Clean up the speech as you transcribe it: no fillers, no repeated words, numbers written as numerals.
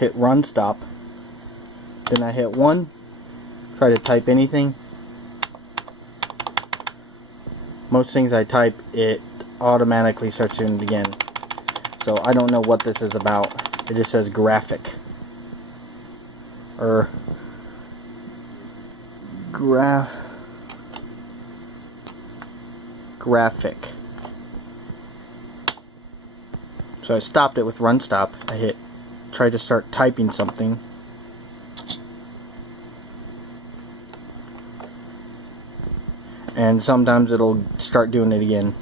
hit run stop, then I hit 1, try to type anything. Most things I type, it automatically starts doing it again. So I don't know what this is about. It just says graphic. Or graphic. So I stopped it with run stop. I hit try to start typing something. And sometimes it'll start doing it again.